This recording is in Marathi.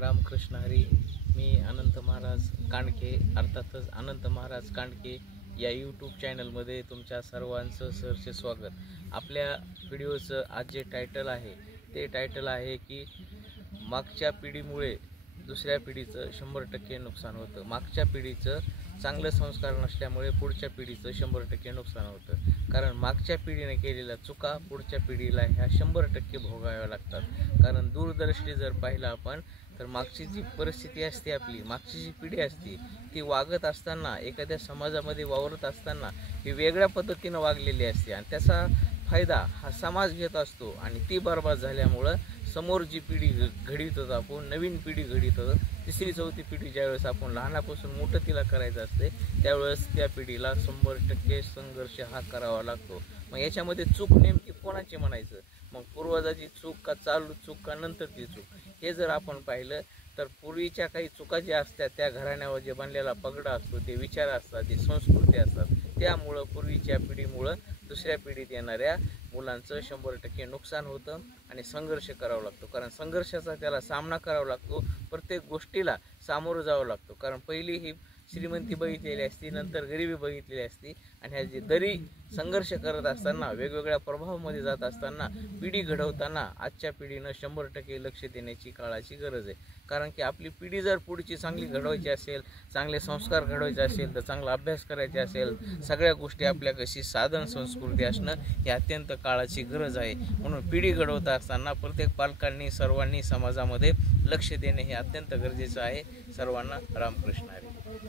रामकृष्ण हरी. मी अनंत महाराज कांडके, अर्थातच अनंत महाराज कांडके या यूट्यूब चॅनलमध्ये तुमच्या सर्वांचं सहर्ष स्वागत. आपल्या व्हिडिओचं आज जे टायटल आहे ते टायटल आहे की मागच्या पिढीमुळे दुसऱ्या पिढीचं 100% नुकसान होतं. मागच्या पिढीचं चांगलं संस्कार नसल्यामुळे पुढच्या पिढीचं 100% नुकसान होतं. कारण मागच्या पिढीने केलेल्या चुका पुढच्या पिढीला ह्या 100% भोगाव्या लागतात. कारण दूरदृष्टी जर पाहिलं आपण तर मागची जी परिस्थिती असते, आपली मागची जी पिढी असते ती वागत असताना, एखाद्या समाजामध्ये वावरत असताना ही वेगळ्या पद्धतीनं वागलेली असते आणि त्याचा फायदा हा समाज घेत असतो. आणि ती बरबाद झाल्यामुळं समोर जी पिढी घडीत होत, आपण नवीन पिढी घडीत होत, तिसरी चौथी पिढी ज्यावेळेस आपण लहानापासून मोठं तिला करायचं असते त्यावेळेस त्या पिढीला 100% संघर्ष हा करावा लागतो. मग याच्यामध्ये चूक नेमकी कोणाची म्हणायचं? मग पूर्वजाची चूक का, चालू चूक का, नंतरची चूक? हे जर आपण पाहिलं तर पूर्वीच्या काही चुका ज्या असतात त्या घराण्यावर जे बनलेला पगडा असतो, ते विचार असतात, ते संस्कृती असतात, त्यामुळं पूर्वीच्या पिढीमुळं दुसऱ्या पिढीत येणाऱ्या मुलांचं 100% नुकसान होतं आणि संघर्ष करावा लागतो. कारण संघर्षाचा त्याला सामना करावा लागतो, प्रत्येक गोष्टीला सामोरं जावं लागतो. कारण पहिली ही श्रीमंती बघितलेली असती, नंतर गरिबी बघितलेली असती आणि ह्या जी दरी संघर्ष करत असताना, वेगवेगळ्या प्रभावामध्ये जात असताना, पिढी घडवताना आजच्या पिढीनं 100% लक्ष देण्याची काळाची गरज आहे. कारण की आपली पिढी जर पुढची चांगली घडवायची असेल, चांगले संस्कार घडवायचे असेल, तर चांगला अभ्यास करायचा असेल, सगळ्या गोष्टी आपल्या कशी साधन संस्कृती असणं ही अत्यंत काळाची गरज आहे. म्हणून पिढी घडवत असताना प्रत्येक पालकांनी, सर्वांनी समाजामध्ये लक्ष देणे हे अत्यंत गरजेचं आहे. सर्वांना रामकृष्ण हरी.